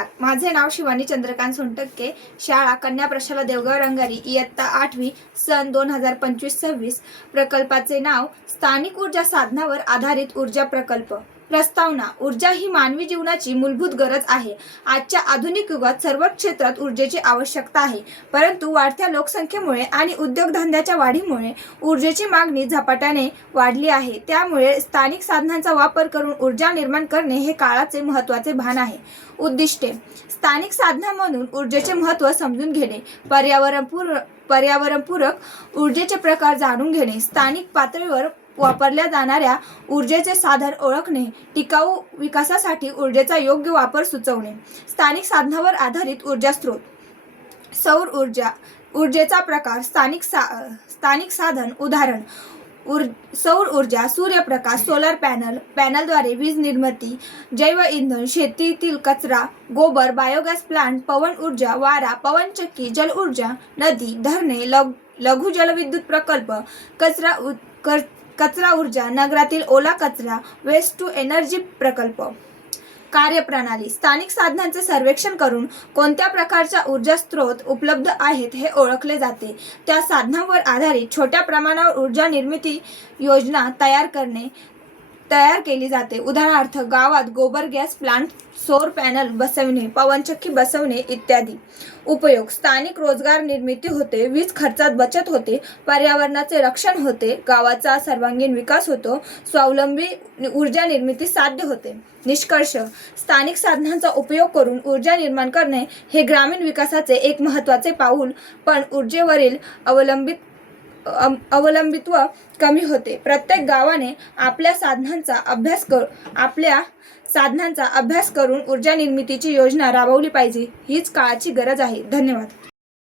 नमस्कार, माझे नाव शिवानी चंद्रकांत सोनटक्के, शाळा कन्या प्रशाला देवगाव रंगारी, इयत्ता 8वी, सन 2025-26. प्रकल्पाचे नाव स्थानिक ऊर्जा साधनावर आधारित ऊर्जा प्रकल्प. प्रस्तावना. ऊर्जा ही मानवी जीवनाची मूलभूत गरज आहे. आजच्या आधुनिक युगात सर्वच क्षेत्रात ऊर्जेची आवश्यकता आहे, परंतु वाढत्या लोकसंख्येमुळे आणि उद्योगधंद्याच्या वाढीमुळे ऊर्जेची मागणी झपाट्याने वाढली आहे. त्यामुळे स्थानिक साधनांचा वापर करून ऊर्जा निर्माण करणे हे काळाचे महत्त्वाचे भान आहे. उद्दिष्टे. स्थानिक साधनांमधून ऊर्जेचे महत्त्व समजून घेणे, पर्यावरणपूरक ऊर्जेचे प्रकार जाणून घेणे, स्थानिक पातळीवर वापरल्या जाणाऱ्या ऊर्जेचे साधन ओळखणे, टिकाऊ विकासासाठी ऊर्जेचा योग्य वापर सुचवणे. स्थानिक साधनावर आधारित ऊर्जा स्रोत. सौर ऊर्जा. ऊर्जेचा प्रकार. स्थानिक साधन. उदाहरण सौर ऊर्जा, सूर्यप्रकाश, सोलर पॅनलद्वारे वीज निर्मिती, जैव इंधन, शेतीतील कचरा, गोबर, बायोगॅस प्लांट, पवन ऊर्जा, वारा, पवनचक्की, जल ऊर्जा, नदी, धरणे, लघु जलविद्युत प्रकल्प, कचरा ऊर्जा, नगरातील ओला कचरा, वेस्ट टू एनर्जी प्रकल्प. कार्यप्रणाली. स्थानिक साधनांचे सर्वेक्षण करून कोणत्या प्रकारच्या ऊर्जा स्रोत उपलब्ध आहेत हे ओळखले जाते. त्या साधनांवर आधारित छोट्या प्रमाणावर ऊर्जा निर्मिती योजना तयार केली जाते. उदाहरणार्थ, गावात गोबर गॅस प्लांट, सौर पॅनल बसवणे, पवनचक्की बसवणे इत्यादी. उपयोग. स्थानिक रोजगार निर्मिती होते, वीज खर्चात बचत होते, पर्यावरणाचे रक्षण होते, गावाचा सर्वांगीण विकास होतो, स्वावलंबी ऊर्जा निर्मिती साध्य होते. निष्कर्ष. स्थानिक साधनांचा उपयोग करून ऊर्जा निर्माण करणे हे ग्रामीण विकासाचे एक महत्त्वाचे पाऊल, पण ऊर्जेवरील अवलंबित्व कमी होते. प्रत्येक गावाने आपल्या साधनांचा अभ्यास करून ऊर्जा निर्मितीची योजना राबवली पाहिजे. हीच काळाची गरज आहे. धन्यवाद.